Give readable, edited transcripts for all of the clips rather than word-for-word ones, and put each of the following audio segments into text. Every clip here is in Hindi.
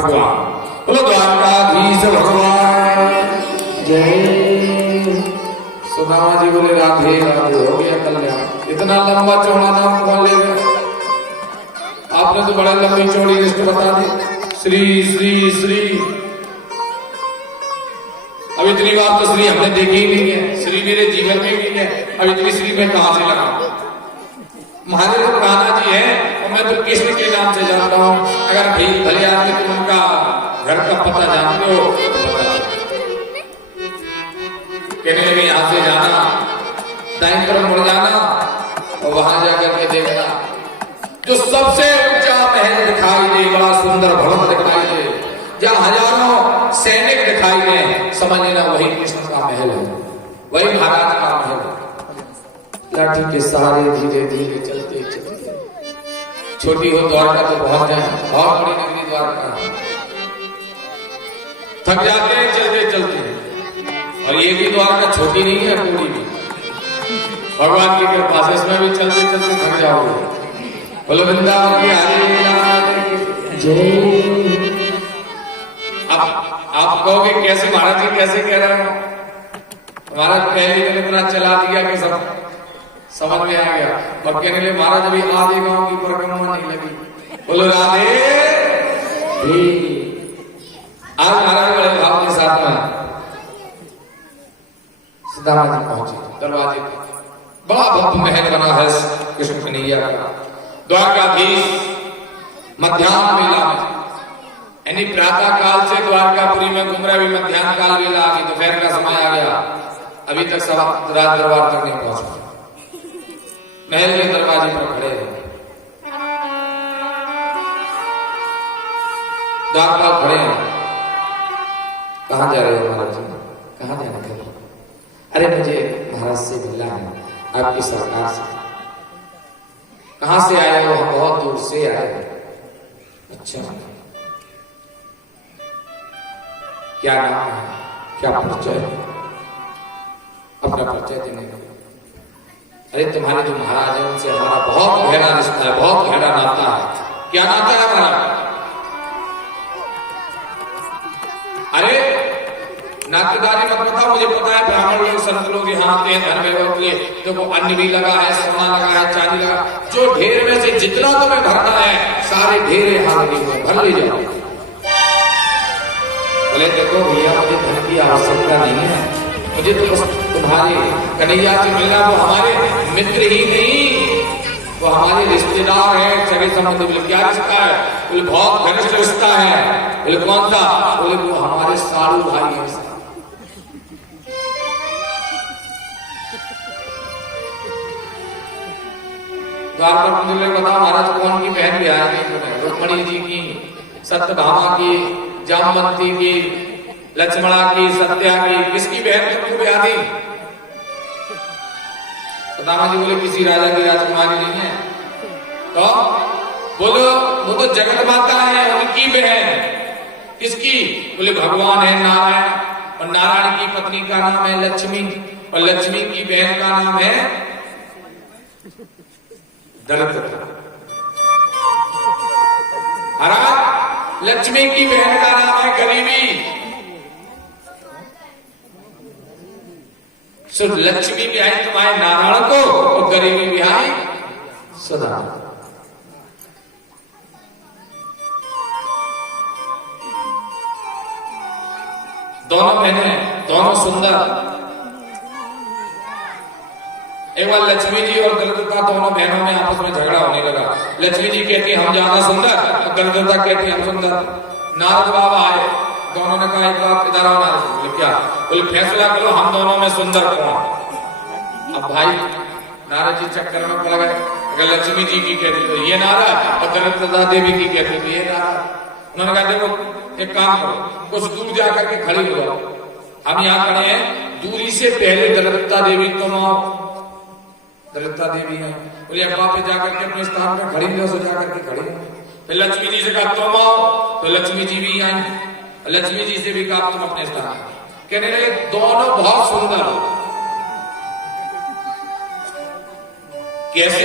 भगवान। बोलो द्वारकाधीश भगवान जय। सुदामा जी बोले राधे राधे, हो गया कल्याण। इतना लंबा चौड़ा नाम कौन ले गया? आपने तो बड़ा लंबी चौड़ी लिस्ट बता दी, श्री श्री श्री। अब इतनी बात तो श्री हमने देखी ही नहीं है, श्री मेरे जीवन में भी है। अब इतनी श्री मैं कहां से लगाऊं? महादेव तो कान्हा जी है और मैं तो कृष्ण के नाम से जानता हूं। अगर भाई भले आदमी तुम उनका घर का पता जानते हो, कहने लगे यहां से जाना, दाईं तरफ मुड़ जाना और वहां जाकर के देखना जो सबसे ऊंचा महल दिखाई दे, बड़ा सुंदर भवन दिखाई दे, जहां हजारों सैनिक दिखाई दे, समझ लेना वही कृष्ण का महल है, वही महाराज का महल है। लाठी के सहारे धीरे धीरे चलते चलते, छोटी हो द्वारका तो बहुत है, बहुत बड़ी नगरी द्वारका, थक जाते हैं चलते चलते। और ये भी द्वारका छोटी नहीं है, बड़ी भी। भगवान की कृपा से इसमें भी चलते चलते थक जाओगे। बोलो वृंदावन की हरे जय। अब आप कहोगे कैसे महाराज जी, कैसे कह रहे हो? महाराज पहले दिन इतना चला दिया कि सब समझ में आ गया। और कहने लगे महाराज अभी आधे गांव की परिक्रमा नहीं लगी। बोलो राधे। आज महाराज बड़े भाव के साथ में सुदामा जी पहुंचे दरवाजे पे। बड़ा भव्य महल बना है कृष्ण कन्हैया का। द्वारकाधीश मध्याह्न वेला में, यानी प्रातः काल से द्वारकापुरी में घूम रहे, अभी मध्याह्न काल वेला आ गई, दोपहर का समय आ गया, अभी तक सब राज दरबार तक नहीं पहुंचा। महल के दरवाजे पर खड़े हैं, द्वारपाल खड़े हैं। कहां जा रहे हो महाराज जी? कहां जाना थे? अरे मुझे महाराज से मिलना है, आपकी सरकार से। कहां से आए हो? हम बहुत दूर से आए हैं। अच्छा, क्या नाम है, क्या परिचय? अपना परिचय देने का। अरे तुम्हारे जो महाराज है उनसे हमारा बहुत गहरा रिश्ता है, बहुत गहरा नाता है। क्या नाता है हमारा? अरे नातेदारी मत बताओ, मुझे पता है ब्राह्मण लोग संत लोग यहाँ आते हैं धन वैभव के लिए, तो वो अन्न भी लगा है, सोना लगा है, चांदी लगा, जो ढेर में से जितना तुम्हें भरना है सारे ढेरे हाथ लगे हुए, भर ले जाओ। बोले देखो भैया मुझे धन की आवश्यकता नहीं है, मुझे तो बस तुम्हारे कन्हैया से मिलना। वो हमारे मित्र ही नहीं, वो हमारे रिश्तेदार हैं, सगे संबंधी। बोले क्या रिश्ता है? बोले बहुत घनिष्ठ रिश्ता है। बोले कौन सा? बोले वो हमारे सारू भाई है। द्वारका मंदिर में बताओ महाराज कौन की बहन भी आई? रुक्मणी जी की, सत्यभामा की, जामवंती की, लक्ष्मणा की, सत्या की, किसकी बहन तुमको ब्याह दी? सुदामा जी बोले किसी राजा की राजकुमारी नहीं है। तो बोलो वो तो जगत माता है, उनकी बहन। किसकी? बोले भगवान है नारायण, और नारायण की पत्नी का नाम है लक्ष्मी, और लक्ष्मी की बहन का नाम है दरिद्रता। लक्ष्मी की बहन का नाम है गरीबी। सिर्फ लक्ष्मी भी आई तुम्हारे नारायण को, और गरीबी भी आई सदा। दोनों बहनें, दोनों सुंदर। एक बार लक्ष्मी जी और दरिद्रता दोनों बहनों में आपस में झगड़ा होने लगा। लक्ष्मी जी कहती हम ज्यादा सुंदर, और दरिद्रता कहती हम सुंदर। नारद बाबा आए, दोनों ने कहा एक बात इधर आओ नारद। बोले क्या? बोले फैसला करो हम दोनों में सुंदर कौन? अब भाई नारद जी चक्कर में पड़ गए। अगर लक्ष्मी जी की कहती तो ये नारद, और दरिद्रता देवी की कहती तो ये नारद। उन्होंने कहा देखो एक काम करो, कुछ दूर जाकर के खड़ी हो जाओ, हम यहाँ खड़े हैं, दूरी से पहले दरिद्रता देवी तुम आओ। दरिद्रता देवी है, बोले अब्बा पे जाकर के अपने स्थान पर खड़ी हो, सो जाकर के खड़ी। फिर लक्ष्मी जी से कहा तुम आओ, तो लक्ष्मी जी भी आई। लक्ष्मी जी से भी कहा तुम अपने स्थान। कहने लगे दोनों बहुत सुंदर हो। कैसे?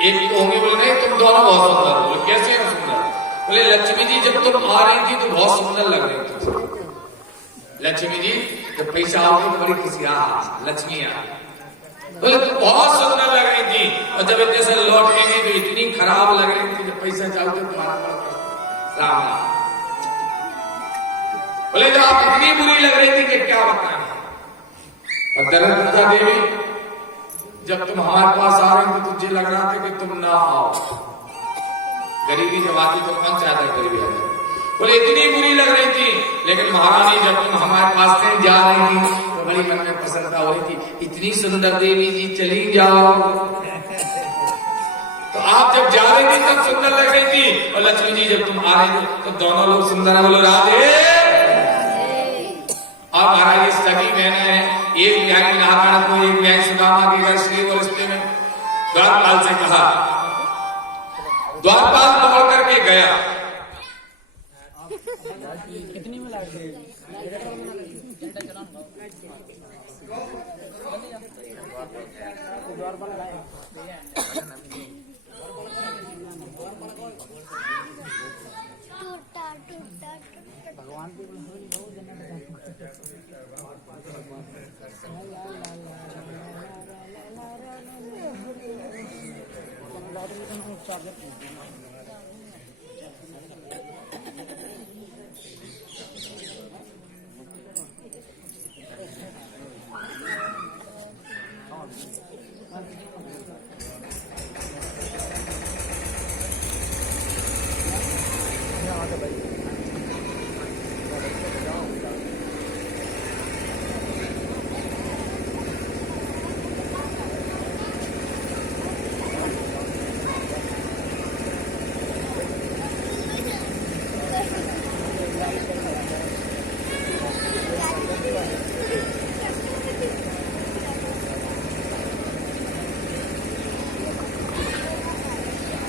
एक तो होंगे बोले नहीं तुम दोनों बहुत सुंदर हो। बोले कैसे हो सुंदर? बोले लक्ष्मी जी जब तुम आ रही थी तो बहुत सुंदर लग रही थी। लक्ष्मी जी जब पैसा आओगे तो बड़ी खुशी, लक्ष्मी आ, बोले तुम बहुत सुंदर लग रही थी, और जब इतने से लौटेंगे तो इतनी खराब लग रही थी, जब पैसा चाहोगे तुम्हारा राम। बोले जब आप इतनी बुरी लग रही थी कि क्या बताएं। और दरअसल देवी जब तुम हमारे पास आ रहे थे तो तुझे लग रहा था कि तुम ना आओ, गरीबी जब आती तो कौन चाहता गरीबी आ जाए। बोले इतनी बुरी लग रही थी, लेकिन महारानी जब तुम हमारे पास से जा रही थी तो बड़ी मन में प्रसन्नता हो रही थी, इतनी सुंदर देवी जी चली जाओ। तो आप जब जा रही थी तब सुंदर लग रही थी, और लक्ष्मी जी जब तुम आ रहे थे तो दोनों लोग सुंदर है। बोलो राधे। और महाराज ये सभी बहनें हैं, एक न्याय नारायण को, एक न्याय सुदामा के घर श्री और रिश्ते में द्वारपाल से कहा। द्वारपाल दौड़ करके गया, कितनी में लाग गई भगवान की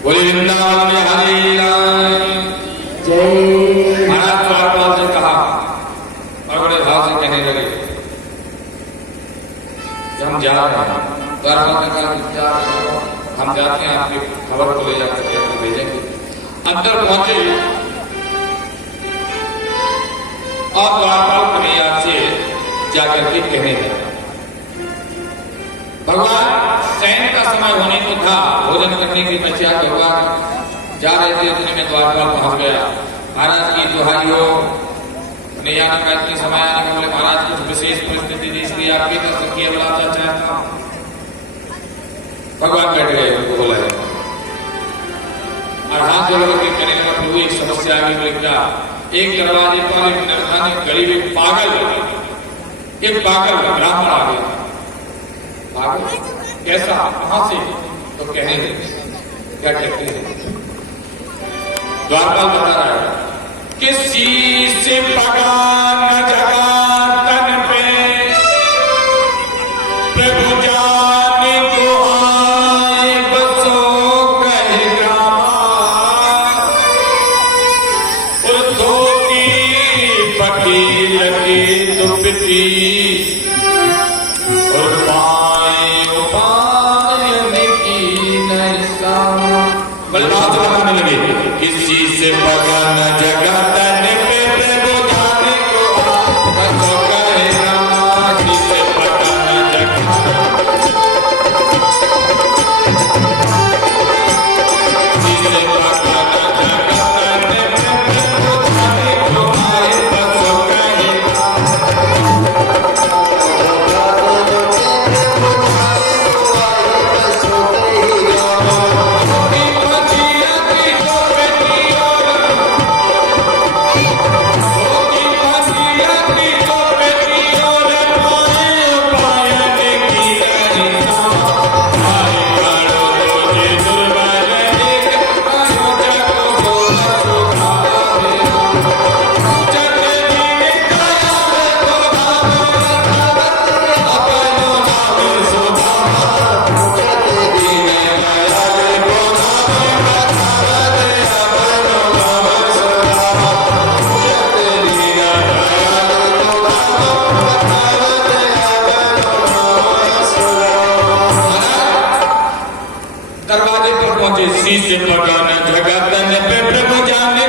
वृंदावन हरि राम जय। महाराज द्वारपाल से कहा और बड़े भाव से कहने लगे कि हम जा रहे हैं। द्वारपाल ने कहा हम जाते हैं, आपकी खबर को ले जाकर के आपको भेजेंगे। अंदर पहुंचे और द्वारपाल कन्हैया से जाकर के कहने लगे भगवान शयन का समय होने को था, भोजन करने के पश्चात भगवान जा रहे थे, इतने में द्वारपाल पहुंच गया। महाराज की दुहाई हो, कन्हैया ने कहा इतनी समय आने का, बोले महाराज कुछ विशेष परिस्थिति थी इसलिए आपके दर्शन किए बुलाना चाहता हूं। भगवान बैठ गए, उनको बोला और हाथ जोड़ के कहने लगा प्रभु एक समस्या आ गई। बोले क्या? एक दरवाजे पर एक निर्धन गरीब एक पागल ब्राह्मण आ गया। पागल कैसा, कहां से? तो कहने क्या कहते हैं, द्वारपाल बता रहा है किसी से पगा न जगा तन पे, प्रभु जाने को आए बसो कहे रामा, और धोती फकीर की दुपटी और बलराज लगाने लगे किसी से पगा न जगा तन पे, प्रभु जाने को बसो कहे रामा, किसी से पगा न जगा दरवाजे पर पहुंचे, शीश से पगा न जगा तन पे, प्रभु जाने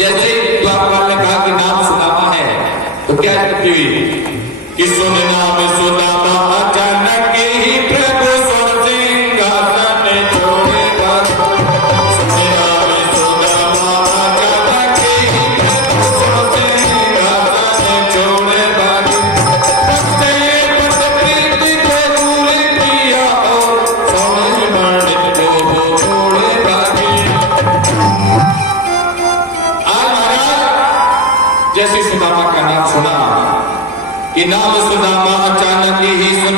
जैसे द्वारपाल ने कहा कि नाम सुदामा है, तो क्या कहती हुई कि सुन नाम सुदामा अचानक ही प्रभु सुन सिंहासन छोड़े पर। सुन नाम सुदामा अचानक ही प्रभु सुन सिंहासन छोड़े पर। भक्ते पद प्रीति को दूर किया और समझ पंडित को छोड़े भागे। आज महाराज जैसे सुदामा का नाम सुना कि नाम सुदामा अचानक ही सुन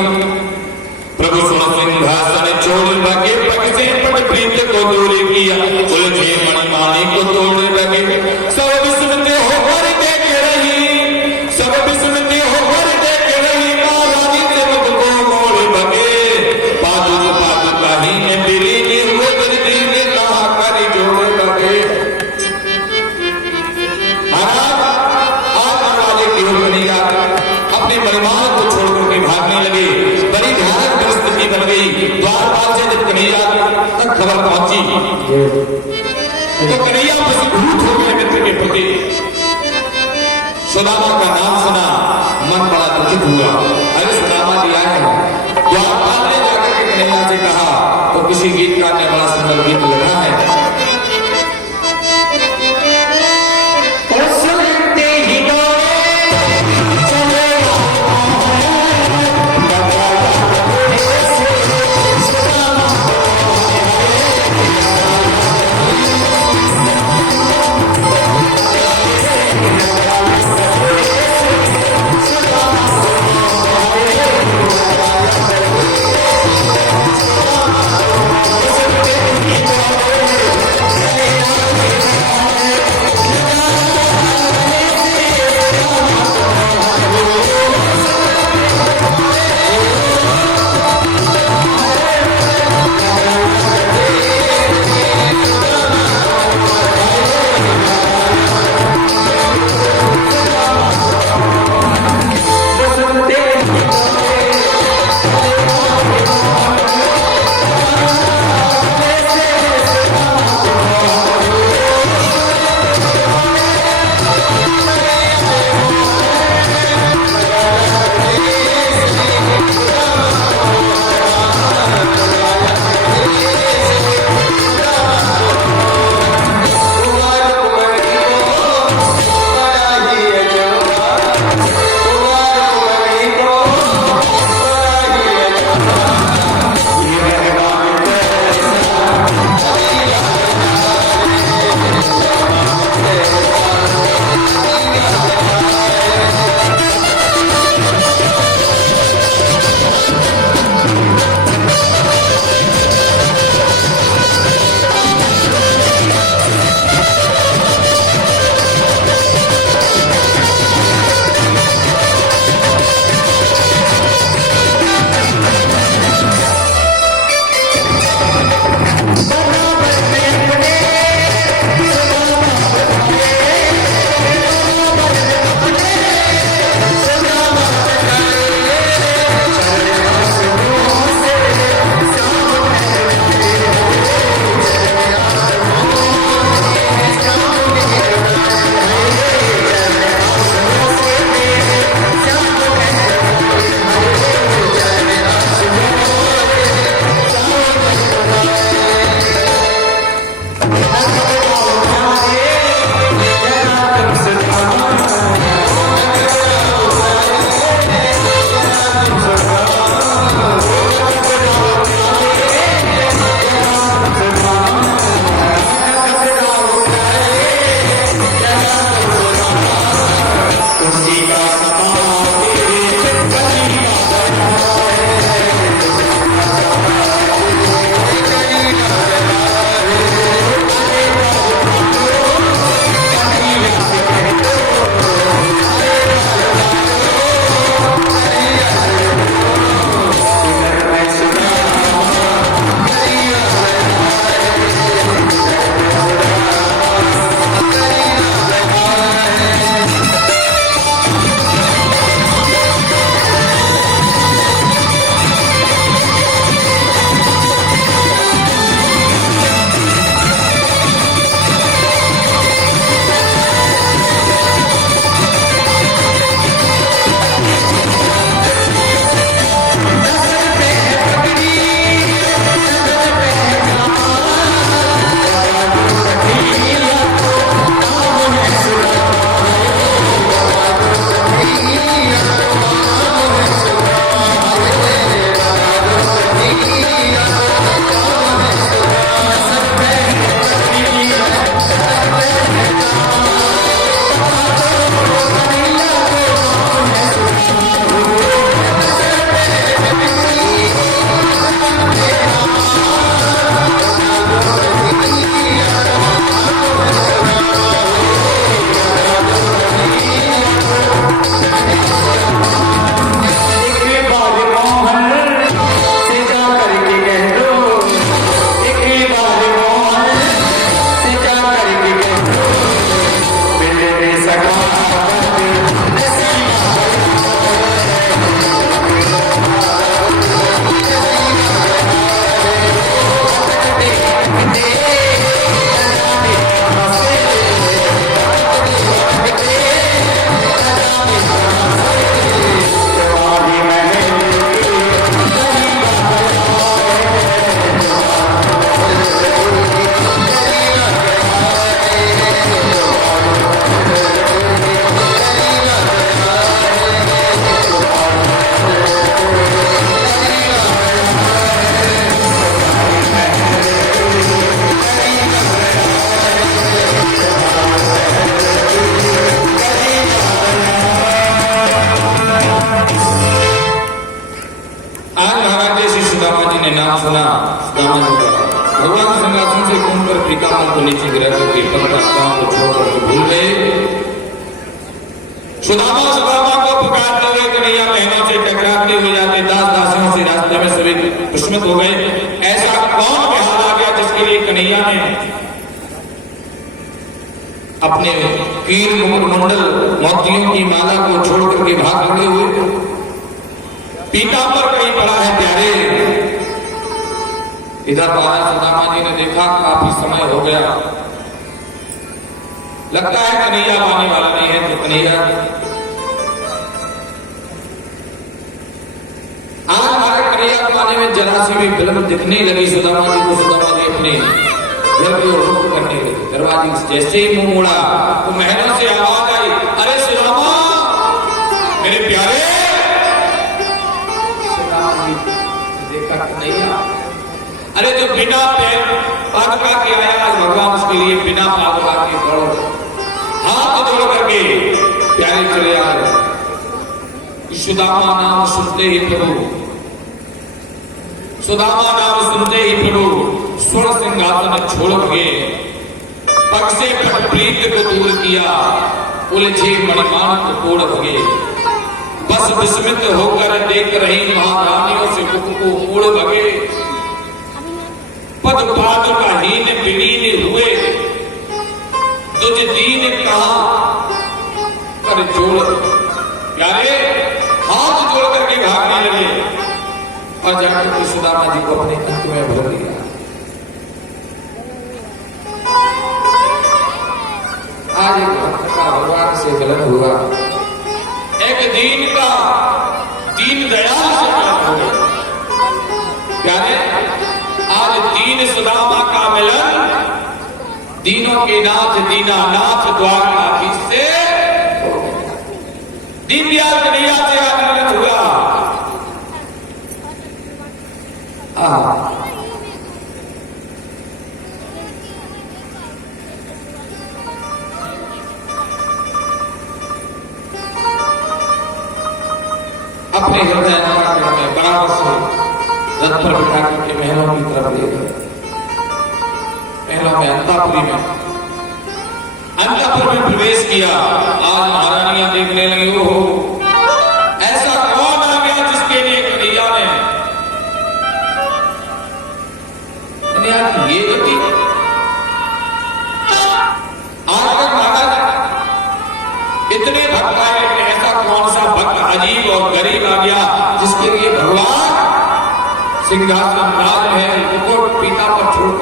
प्रभु सुन सिंहासन छोड़ लगे। पग से पट प्रीत को दूर किया, उलझे मणिमानी को तोड़ लगे। सब विस्मृत होकर देख रही, सब विस्मृत होकर देख रही, रानी से मुख को मोड़ भगे। पादुक पादुका ही ने बिलीनी हुए, दर्दी ने कहा कर जोड़ लगे। महाराज आज राजे की ओर बनी अपने परिवार को छोड़कर के भागने लगे। बड़ी भयानक परिस्थिति बन गई। द्वारपाल से जब कन्हैया तक खबर पहुंची तो कन्हैया वशीभूत हो गए मित्र के प्रति। सुदामा का नाम सुना, मन बड़ा दुखित हुआ। अरे सुदामा जी आए हैं। द्वारपाल ने जाकर के कन्हैया से कहा तो किसी गीतकार ने बड़ा सुंदर गीत लिखा है। से घूमकर पीताम्बर को नीचे गिरा कर कीर्तन का काम को छोड़कर भूल गए। सुदामा सुदामा को पुकारते हुए कन्हैया बहनों से टकराते हुए जाते, दास दासियों से रास्ते में सभी दुश्मन हो गए। ऐसा कौन बेहाल आ गया जिसके लिए कन्हैया ने अपने कीर मुकुटमंडल मोतियों की माला को छोड़कर के भाग खड़े हुए। पीताम्बर कहीं पड़ा है प्यारे। इधर बाला सुदामा जी ने देखा काफी समय हो गया, लगता है कन्हैया आने वाला नहीं है। तो कन्हैया आज हमारे कन्हैया को आने में जरा सी भी विलंब दिखने लगी सुदामा जी को। सुदामा जी अपने घर को रुक करने लगे। दरवाजे से जैसे ही मुंह मोड़ा तो महलों से आवाज आई, अरे सुदामा मेरे प्यारे। सुदामा जी देखा कन्हैया, अरे जो बिना पादुका के आया आज भगवान उसके लिए बिना पादुका के दौड़ हाथ जोड़ करके प्यारे चले आए। सुदामा नाम सुनते ही प्रभु, सुदामा नाम सुनते ही प्रभु स्वर्ण सिंहासन छोड़ के पग से प्रीत को दूर किया, उलझे मणिमान को तोड़ भगे। बस विस्मित होकर देख रही महारानियों से मुख को मोड़ भगे। पद पादुका हीन विलीन हुए, तुझ दीन कहा कर जोड़। प्यारे हाथ जोड़ करके भागने लगे और जाकर के सुदामा जी को अपने अंत में भर दिया। आज एक भक्त का भगवान से गलत हुआ, एक दीन का दीन दयाल से गलत हो गया। प्यारे आज दीन सुदामा का मिलन दीनों के नाथ दीनानाथ द्वारकाधीश से दीनदयाल कन्हैया से आज मिलन हुआ। अपने हृदय में बराबर से रथ पर बिठा करके महलों की तरफ ले गए। महलों में अंतापुरी में प्रवेश किया। आज महारानियां देखने लगी, हो ऐसा कौन आ गया जिसके लिए कन्हैया ने ये गति। आज तक महाराज इतने भक्त आए, ऐसा कौन सा भक्त अजीब और गरीब आ गया जिसके लिए भगवान सिंहासन राज है मुकुट पीता पर छोड़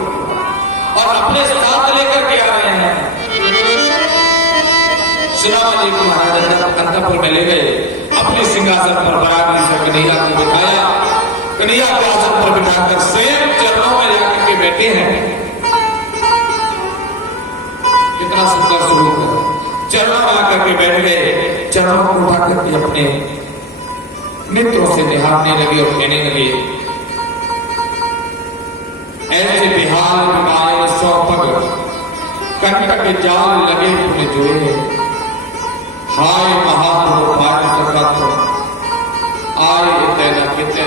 और अपने साथ लेकर के आ रहे हैं। सुदामा जी को महाराज अंतपुर में ले गए, अपने सिंहासन पर बराबरी से कन्हैया को बिठाया। कन्हैया को आसन पर बिठाकर स्वयं चरणों में जाकर के बैठे हैं। कितना सुंदर स्वरूप है। चरणों में आकर के बैठ गए, चरणों को उठा करके अपने मित्रों से निहारने लगे और कहने लगे, ऐसे बिहार बिगाए सौ पग कंटक जाल लगे फुल जोड़े। हाय महाप्रभु पाय सका तो आए तेना कितने।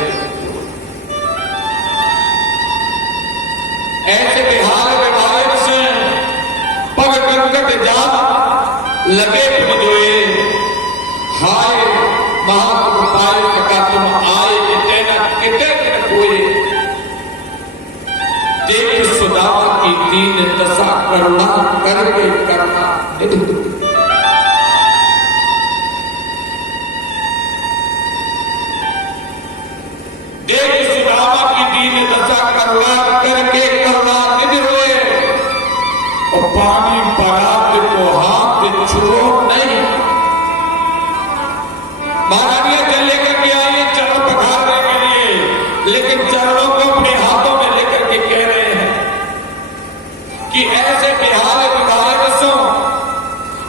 ऐसे बिहार बिगाए से पग कंटक जाल लगे फुल जोड़े। हाय महाप्रभु पाय सका तुम आए तेना कितने कोई। देख सुदामा की दीन दशा करुणा करके करना निधि। देख सुदामा की दीन दशा करुणा करके करना निधि हुए। और पानी परात को हाथ छुओ नहीं। महारानियां जल लेकर के आई चरण पखारने के लिए, लेकिन चरणों को अपने हाथों में लेकर के कह रहे हैं कि ऐसे बिहार विधायक सो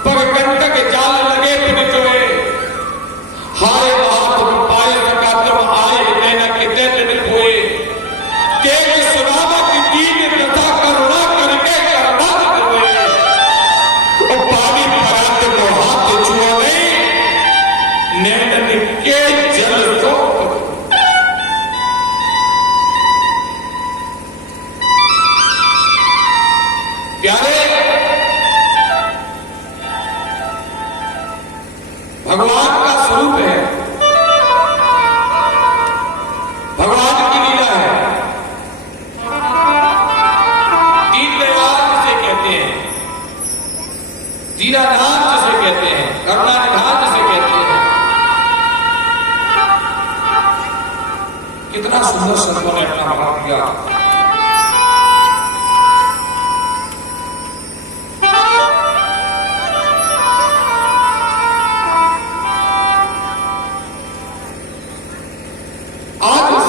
पर कंटक जाल लगे तुम जोए। हाय महाप्रभु पाए सका तुम आए देना कितने दिन हुए। देख सुदामा की दीन दशा करुणा करके करना हुए। और पानी परात को हाथ छुओ नहीं, नैन के जल को। भगवान का स्वरूप है, भगवान की लीला है। दीनदयाल जिसे कहते हैं, दीनानाथ जिसे कहते हैं, करुणानिधान जिसे कहते हैं, कितना सुंदर संतों ने अपना वर्णन किया।